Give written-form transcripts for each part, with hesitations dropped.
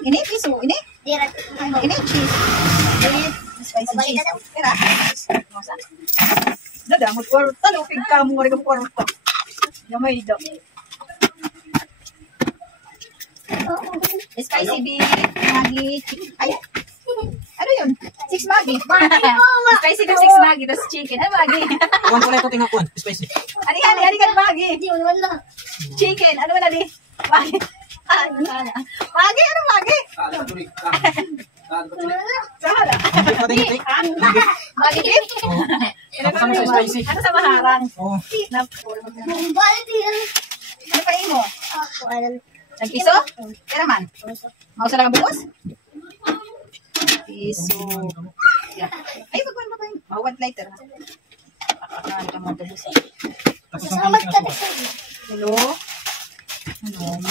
9. Ini piso. Ini. Ini cheese. Ini spicy cheese. Kira. Masa. Dadamot kwarta. Lupig ka mo rin kwarta. Gamay daw. Spicy beef. Maggi. Ay. Ano yun? 6 Maggi. Spicy beef 6 Maggi. Tapos chicken. Ano Maggi? Kuwan ko na ito tingakuan. Spicy. Ano ka Maggi? Chicken. Ano man ali? Maggi. Maggi? Ano Maggi? Sahala. Maggi beef? Ano sa spicy? Ano sa maharang? Oo. Ano pa mo? Nag-iso? Kaya man? Mausa lang ang bukos? Piso. Yeah. Ay, magkuhan pa yun. Mawad lighter. Pakakahan ka mga tabus. Hello? Ano?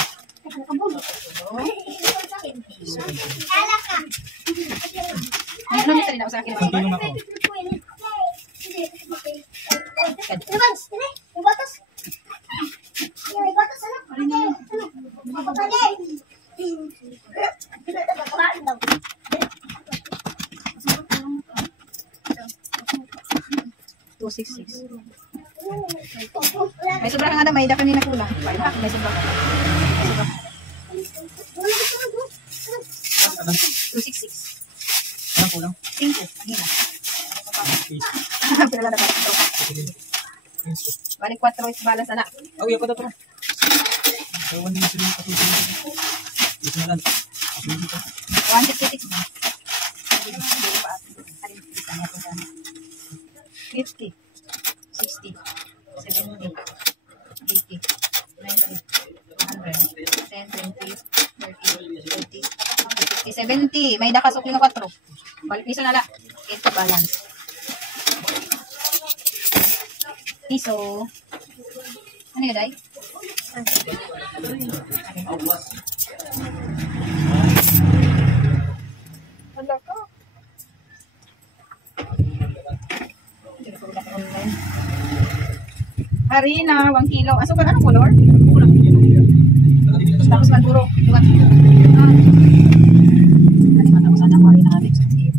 Ano nito rin ako sa akin? Tulong ako. May sobra ka nga na, may ida kanina kulang. May sobra ka. May sobra. 266. Anong kulang? 5. Kanina. Pila na ba? Balik 4 is balas na. Oh, iya pa ito. Ewan din sila patuloy. Ito na lang. 166 na. 50, 60, 70, 80, 90, 100, 10, 20, 30, 40, 50, 70. May dakasok yung 4. Balik piso na lang. Ito balance. Piso. Ano yun, Day? Wala ka. Harina, 1 kilo. Asukar, anong color? Tapos manduro. Matapos sana ko harina natin sa kilo.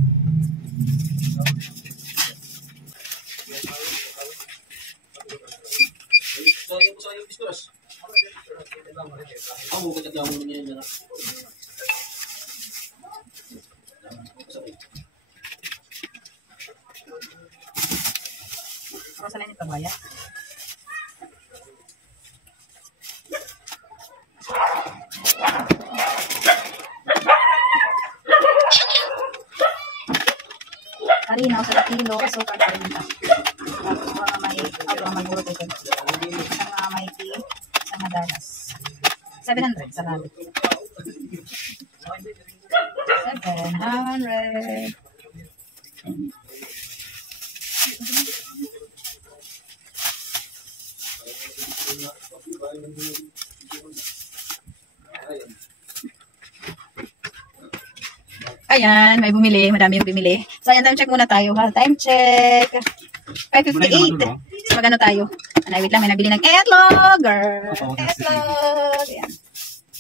Ako sa lain ito ba yan? Harina o sa kilo, asukar 30. Tapos mga may maguro dito. Sa mga may tea, sa madalas. 700 sa labi. 700. Ayan, may bumili. Madami yung bumili. So, ayan, time check muna tayo. Ha? Time check. 5:58. So, magano tayo? Wait lang, may nabili ng etlog. Girl. Etlog. Ayan.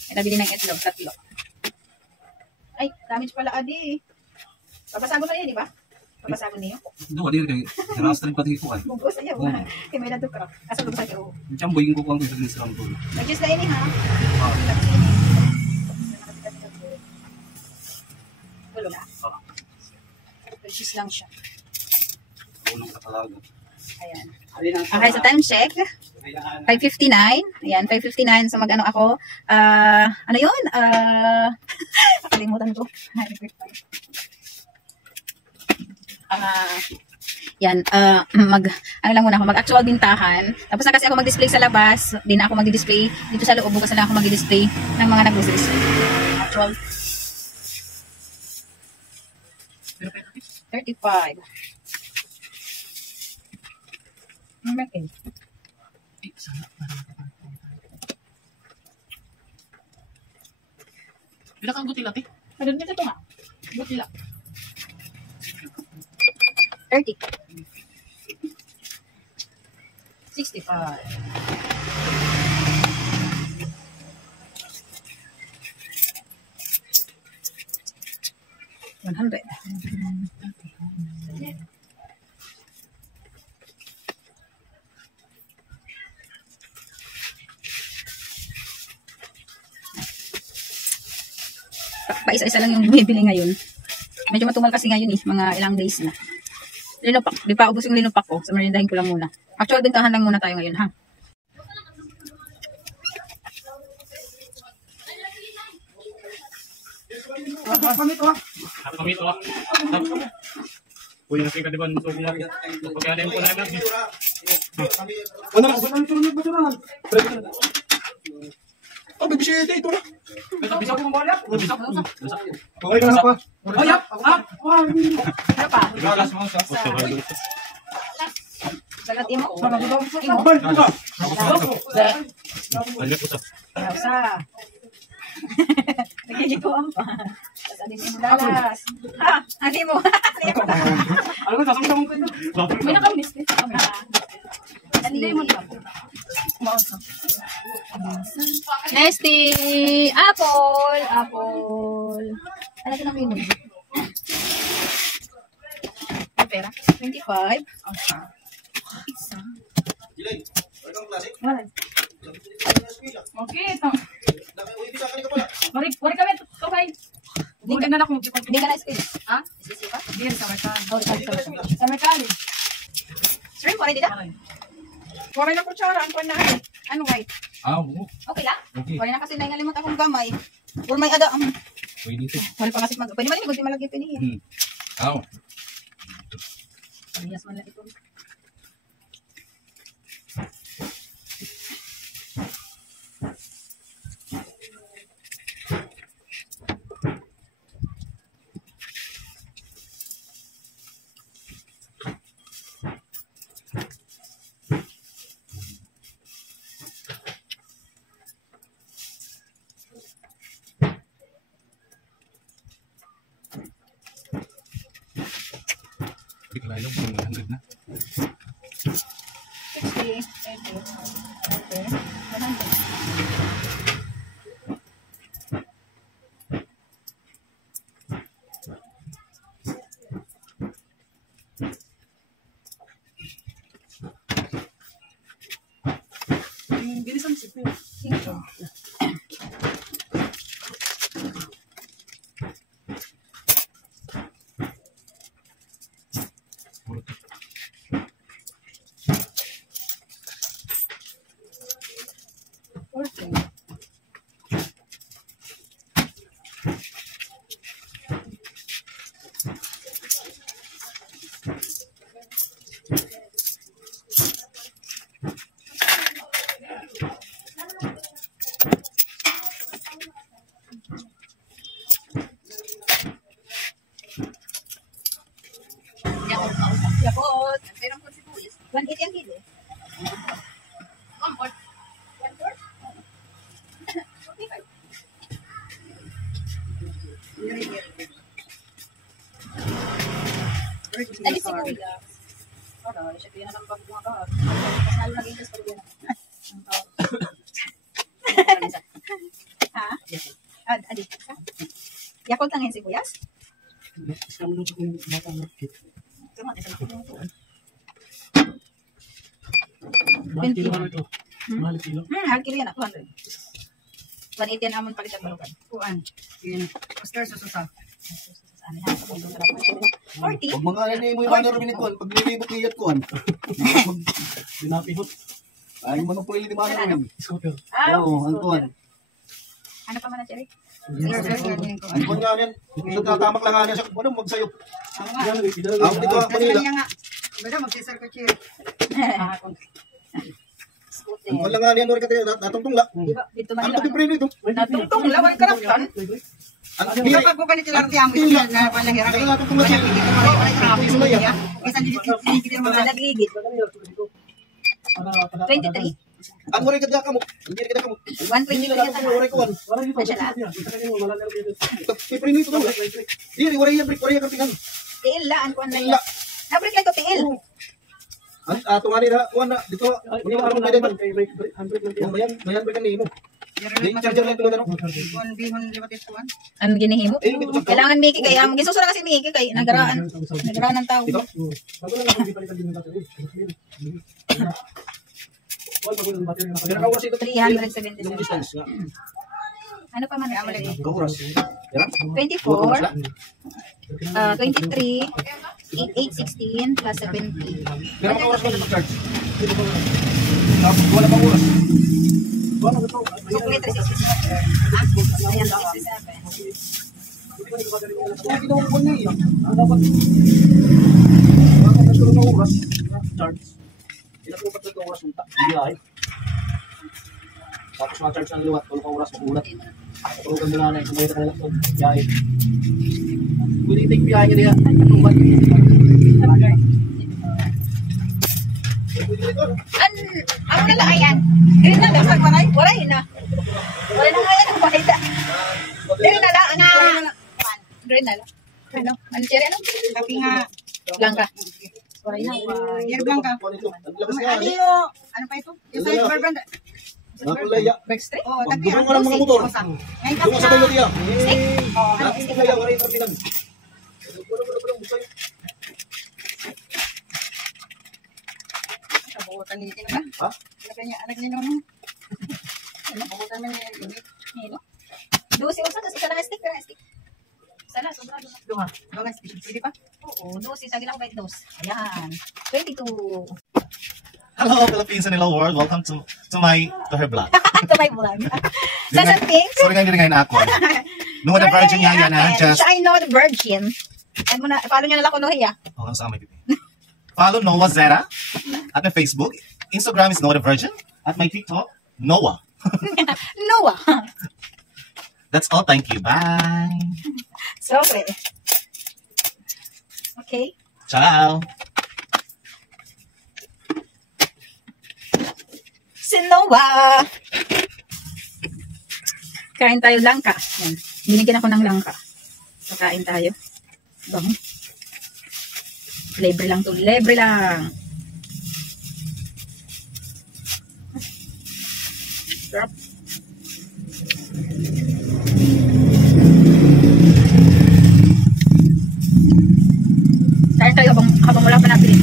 May nabili ng etlog. 3. Ay, damage pala, Adi. Papasago na yun, di ba? Papasago niyo. Doon, adi kay Ras rin pati ko ay. Bugos ayaw. Kaya may natukra. Kaso lubos ayaw. Chamboy ko ko ang sa Instagram ko. Nag-juice na ini, ha? Gulo na. Nag-juice lang siya. Ulong ka talaga. Ayan. Okay, so time check. 5:59. Ayan, 5:59. So mag-ano ako. Ano yun? Nakalimutan ko. Yan, ano lang muna ako, mag-actual bintahan. Tapos na kasi ako mag-display sa labas. Di na ako mag-display dito sa loob. Bukas na ako mag-display ng mga nag-groceries. Actual. 35. Okay. Pila kang guti lati? Ano dito ito nga? Buti lang. 30. 65. 100. Pa-isa-isa lang yung bumibili ngayon. Medyo matumal kasi ngayon mga ilang days na. Linupak, di pa ubos yung linupak ko. So, merindahin ko lang muna. Actual, bentahan lang muna tayo ngayon, ha? Pamito ah. Uy, naking kadiban so kung pagkakain ko na lang. Ano na? Oh, baby shit, ito na. Bisa ko mawala. Bisa ko. Okay na pa. Oh, yap. Ano pa? Galas mo sa. Sagat mo? Ano po sa? Sa. Nagigituan pa. Sabi mo dalas. Ha? Ani mo. Ano ka sasabihin mo? May nakamiss din. Hindi mo na. Nesty! Apple! Apple! Ano ka namin mo? Ang pera? 25. Isa. Wala. Okay, ito. Wari kami ito. Okay. Hindi ka na school. Ha? Hindi ka sa Mercado. Sa Mercado. Shrimp, wala dito? Wala na kutsara. Ang na ano white? Oo. Okay lang? Okay. Wala na kasi naingalimot akong gamay. Or may ada. Pwede ito. Wala pa kasi pwede malimig. Hindi malagay pinihin. Oo. Panilas man lang ito. Hindi ka layo kung 100 na. 60. 80. Okay. 100. Bilisan si Pio. Yapot. Pero po si Pulis. 180 ang kilo. 1/4. 1/4? 45. Dali si Kuya. Para, siya kaya naman pag-bumaga. Mas lalo nag-ingles pag yun. Ha? Adi. Yakult lang yan si Kuyas? Isang luto kong batang market. Mahal kilo ano ito? Mahal kilo? Mahal kilo yan, 200. 180 yan amon palit ang balukan. Kuan. Yun. Master sususa. 40. Pag mga ano mo yung mga ruminit kuhan, pag nilibot niyat kuhan. Dinapihot. Ay, mga pwede di mga rumin. Scooter. Oo, ang kuhan. Ano pa man na, Cherry? Ang kuhan nga yan. Ito tatamak lang nga yan sa kuhan, magsayop. Yan, idala. Ako dito ang Manila. Kanya nga. Bada magsisar ko chill. Ang kuhan lang nga yan, Nori Kataya, natungtong la. Dito Ano Manila. ito yung preno ito? Natungtong laway karaptan. Ang hindi. Kapag ko kanito lang tiyamo siya na palahira. Ang natungtong la siya. Kasi hindi mo Mga na nagligid. 23. Ang Nori Kataya ka mo. Hindi ka mo. 123 Hindi yan. lang ako Nori kuhan. May preno ito daw. Hindi, wala yan, wala yan kartingan. Tiil la, ano ko na Ila. yan. Nabrik lang ito, tiil. Ang tunganin ha, kuhan na, dito. Mga parang may dapat. Mayan ba kan mo? Di, charger lang tulad ano. Kuan bihon liwatis kuan. Ano ginihimo? Eh, ito sa Kailangan Mickey kaya gisusura kasi Mickey kay nagaraan ng tao. Ito? Pero oras ito. 377. Long distance nga. Ano pa man ang Oras. Yan. 24, 23, 8, 16 plus 70. Pero mga oras ko na mag-charge. Tapos wala pang oras. Sukli 367. Ayan, 67. Kaya ginawa ko niya yan. Dapat. Dapat nagkaroon ng oras. Charge. Pinatupat na ito oras yung hindi ay. Tapos ma-charge ng liwat. Walang oras mag-ulat. Patulogan mo na na. Kumain na kanila ito. Biyahe. Pwede i-take biyahe niya niya. Tumat. Ang nala ayan. Dili na lang waray, waray na. Wala na nga ang bayda. Dili na lang na. Dili na lang. Ano? Ano cherry ano? Tapi nga Blanca. Waray na. Yer blanca. Naglakas nga. Ano yung ano pa ito? Yung sa Burbrand. Nakulaya. Backstreet. Oh, tapi Pagdungan mo lang mga motor. Ngayon Doon kasi sa bayo niya. Oh, Nakulaya. Waray yung terminal. Wala. Bukay. kabutan ni Tina. Ha? Anak niya naman. Ano kabutan man niya ini. Ano? Dusi usa kasi sa stick, kana stick. Sana sobra do. Duha. Duha stick. Pwede pa? Oo, dusi sa gilang bite dos. Ayan. 22. Hello, Philippines and hello world. Welcome to her vlog. Ito may vlog. Sa pink. Sorry nga hindi ngayon ako. No, the virgin nga yan ha. Just, Siya ay not virgin. Ay mo na, follow niyo na lang ko Nohia. oh, ano sa may pipi. Follow Noah Zera at my Facebook. Instagram is Noah the Virgin. At my TikTok, Noah. Noah. That's all. Thank you. Bye. Sobre. Okay. Ciao. Si Noah. Kain tayo langka. Yan. Binigyan ako ng langka. Kakain tayo. Bango. Libre lang to. Libre lang. Sarap. Kain tayo habang wala pa natin.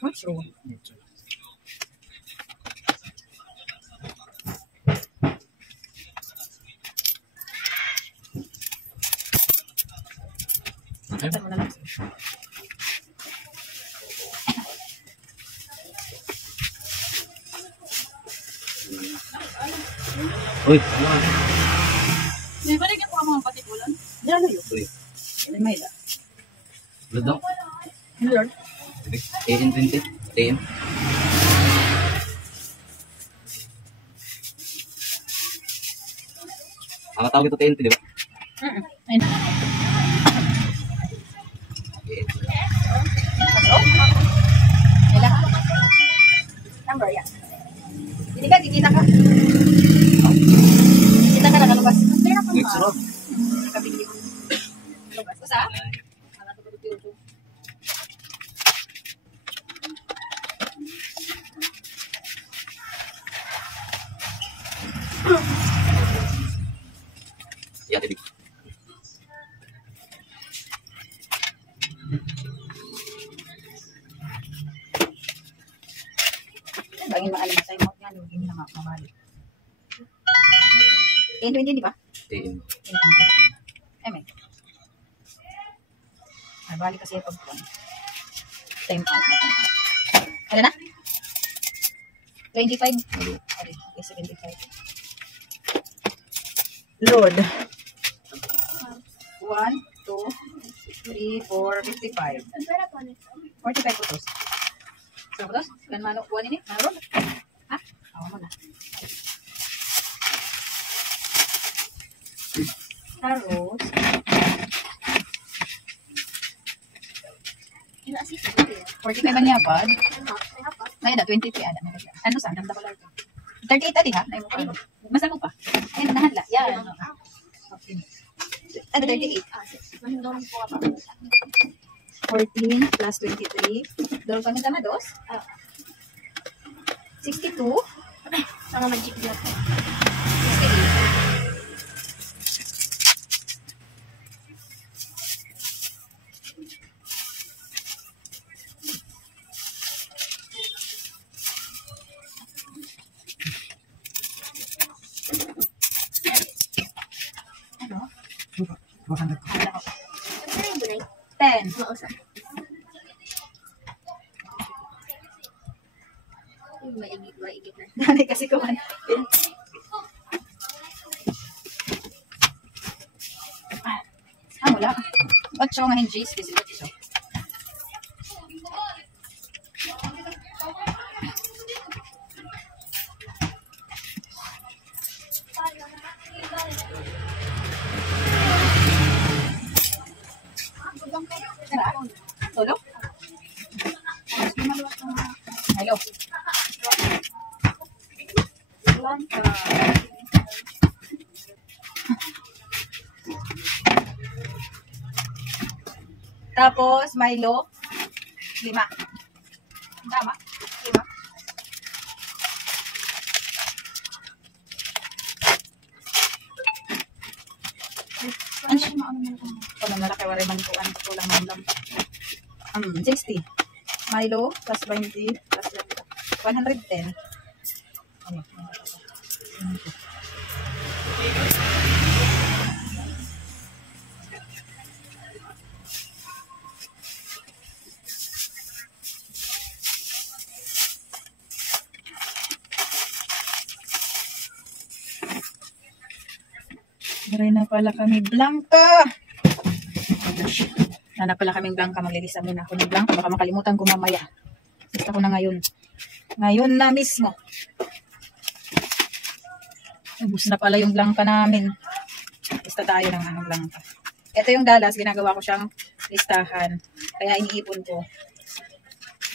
What's wrong? Uy. May balik ako ang mga patikulan. Yan yun. Uy. May da. Blood daw. Ano yun? AM20. AM. Ang tawag ito TNT, di ba? Ayun. Ilan? Number, yan. Hindi ka, kikita ka. Kikita ka nakalabas. Next row. Nakabili ko. Lumabas ko sa? Yeah, titig. Bangin maalam sa imot yan. Hindi na mabalik. 10-20, di ba? AM. 10-20. Eh, may. Balik kasi pag time out na. Ano na? 25? Hello. Okay, 75. Load. 1, 2, 3, 4, 55. 45 putos. So, putos? Kan manok buwan ini? Manok? Ha? Awa mo na. Tapos, Ila si 45 ba niya ba? May na, 23 ada. Ano saan? Damda ko lang. 38 adi ha? Nay mo pa. Mas ako pa. Ay, nahadla. Yan. Okay. Ano, 38? 14 plus 23. Dalo kami tama, dos? 62? sama magic dia. 68. Ano? 200. Handa ko. Ano yung bunay? 10. Mausa. Maigit na. Nanay kasi kuman. Wala. 8 nga hindi. Kasi 8. Solo? Hello. Tapos, Milo, 5. Tama? 5. Ano siya? Kung malaki wari man ko, ano ko lang lang. 60. Milo, plus 20, plus 110. Ano? Meron na pala kami Blanca. Na pala kaming Blanca. Maglilis namin ako ng Blanca. Baka makalimutan ko mamaya. Gusto ko na ngayon. Ngayon na mismo. Ubus na pala yung Blanca namin. Lista tayo ng anong Blanca. Ito yung Dallas. Ginagawa ko siyang listahan. Kaya iniipon ko.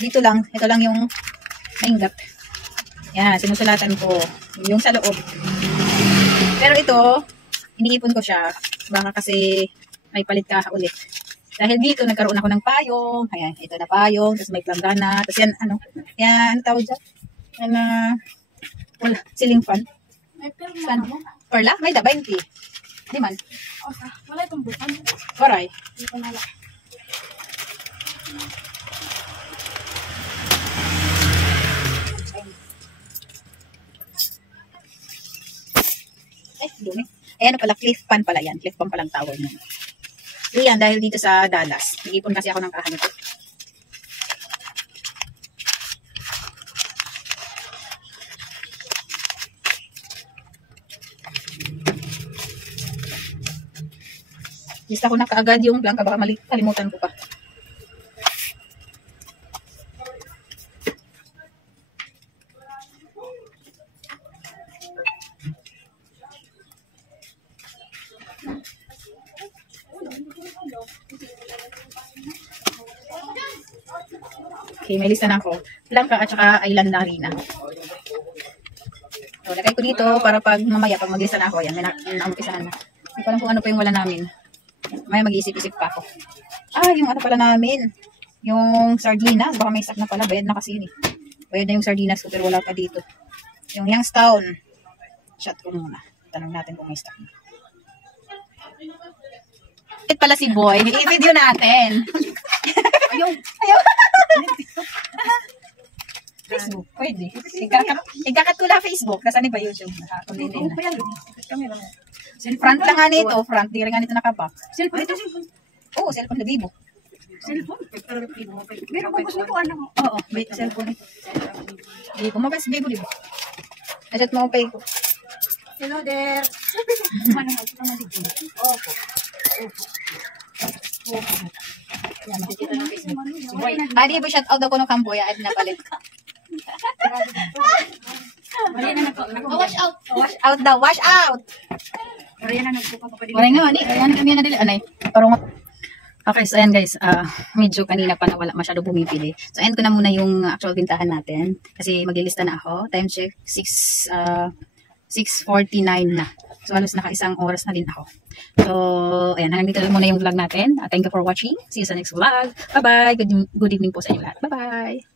Dito lang. Ito lang yung nainggap. Yan. Sinusulatan ko. Yung sa loob. Pero ito, iniipon ko siya. Baka kasi may palit ka ulit. Dahil dito, nagkaroon ako ng payong. Ayan, ito na payong. Tapos may planggana. Tapos yan, ano? Yan, ano tawag dyan? Yan na, wala, ceiling fan. May pero Saan? Perla? May da, 20. Di man. wala itong bukan. Koray. Hindi ko nala. Ay, dumi. Eh, ano pala, cliff pan pala yan. Cliff pan palang tawag niya. Yan, dahil dito sa Dallas. Nag-ipon kasi ako ng kahan ito. Lista ko na kaagad yung Blanca. Baka kalimutan ko pa. Okay, may lista na ako. Blanca at saka Island Arena. So, lagay ko dito para pag mamaya, pag maglista na ako, yan, may naumpisahan na. Hindi ko alam kung ano pa yung wala namin. May mag-isip-isip pa ako. Yung ano pala namin. Yung sardinas. Baka may stock na pala. Bayad na kasi yun eh. Bayad na yung sardinas ko pero wala pa dito. Yung Youngstown. Shot ko muna. Tanong natin kung may stock na. Ito pala si Boy. I-video natin. Ayaw. Facebook. Pwede. Ikakat ko lang Facebook. Nasaan ba YouTube? Kundi na. Kamera mo. Front lang nga nito. Front. Di rin nga nito nakaback. Cellphone ito, cellphone. Oo, cellphone na Vivo. Cellphone? Pero kung gusto ko, ano? Oo, cellphone ito. Vivo. Mabas Vivo, di ba? Nasat mo pay ko. Hello there. Manahal ko naman dito. Opo. Yan, makikita ng Facebook. Di ba shout out ako ng Camboya at napalit. Mali na nako. Wash out. Wash out daw. Wash out! Pero yan na nagsuka pa din. Wala nga, ani. Ayan kami na dili. Anay. Parang okay, so ayan guys, medyo kanina pa na wala masyado bumibili. So end ko na muna yung actual bintahan natin. Kasi maglilista na ako. Time check, 6:49 na. So halos naka-isang oras na din ako. So, ayan, hanggang dito lang muna yung vlog natin. Thank you for watching. See you sa next vlog. Bye-bye. Good evening po sa inyo lahat. Bye-bye.